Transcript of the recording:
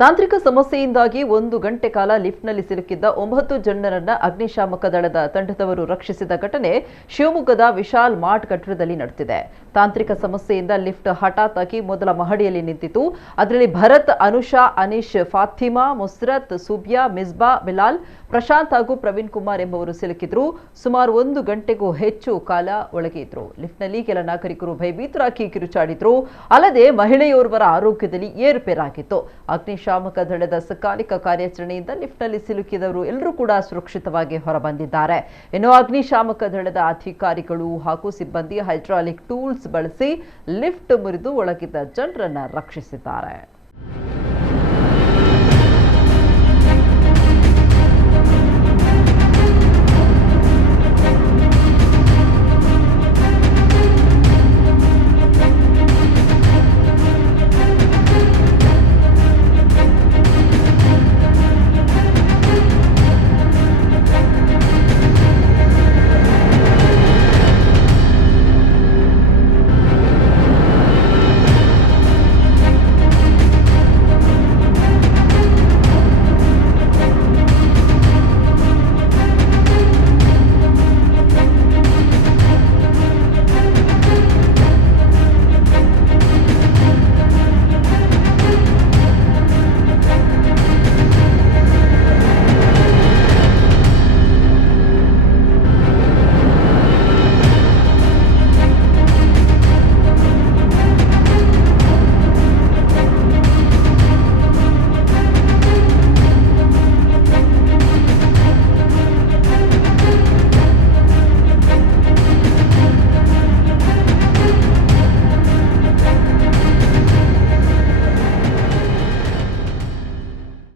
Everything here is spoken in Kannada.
ತಾಂತ್ರಿಕ ಸಮಸ್ಯೆಯಿಂದಾಗಿ 1 ಗಂಟೆ ಕಾಲ ಲಿಫ್ಟ್ನಲ್ಲಿ ಸಿಲುಕಿದ್ದ 9 ಜನರನ್ನ ಅಗ್ನಿಶಾಮಕ ದಳದ ತಂಡದವರು ರಕ್ಷಿಸಿದ ಘಟನೆ ಶಿವಮೊಗ್ಗದ ವಿಶಾಲ್ ಮಾರ್ಟ್ ಕಟ್ಟಡದಲ್ಲಿ ನಡೆದಿದೆ. ತಾಂತ್ರಿಕ ಸಮಸ್ಯೆಯಿಂದ ಲಿಫ್ಟ್ ಹಠಾತ್ ಆಗಿ ಮೊದಲ ಮಹಡಿಯಲ್ಲಿ ನಿಂತಿತು. ಅದರಲ್ಲಿ ಭರತ್, ಅನುಷಾ, ಅನೀಶ್, ಫಾತಿಮಾ, ಮುಸ್ರತ್, ಸುಬ್ಯಾ, ಮಿಸ್ಬಾ, ಬಿಲಾಲ್, ಪ್ರಶಾಂತ್ ಹಾಗೂ ಪ್ರವೀಣ್ ಕುಮಾರ್ ಎಂಬುವರು ಸಿಲುಕಿದ್ರು. ಸುಮಾರು 1 ಗಂಟೆಗೂ ಹೆಚ್ಚು ಕಾಲ ಒಳಗೆ ಇದ್ರು. ಲಿಫ್ಟ್ನಲ್ಲಿ ಕೆಲ ನಾಗರಿಕರು ಭಯಭೀತರಾಗಿ ಕಿರುಚಾಡಿದ್ರು. ಅಲ್ಲದೆ ಮಹಿಳೆಯೋರ್ವರ ಆರೋಗ್ಯದಲ್ಲಿ ಏರುಪೇರಾಗಿತ್ತು. ಅಗ್ನಿಶಾಮಕ ದಳದ ಸಕಾಲಿಕ ಕಾರ್ಯಾಚರಣೆಯಿಂದ ಲಿಫ್ಟ್ನಲ್ಲಿ ಸಿಲುಕಿದವರು ಎಲ್ಲರೂ ಕೂಡ ಸುರಕ್ಷಿತವಾಗಿ ಹೊರಬಂದಿದ್ದಾರೆ. ಇನ್ನು ಅಗ್ನಿಶಾಮಕ ದಳದ ಅಧಿಕಾರಿಗಳು ಹಾಗೂ ಸಿಬ್ಬಂದಿ ಹೈಡ್ರಾಲಿಕ್ ಟೂಲ್ಸ್ ಬಳಸಿ ಲಿಫ್ಟ್ ಮುರಿದು ಒಳಗಿದ್ದ ಜನರನ್ನ ರಕ್ಷಿಸಿದ್ದಾರೆ.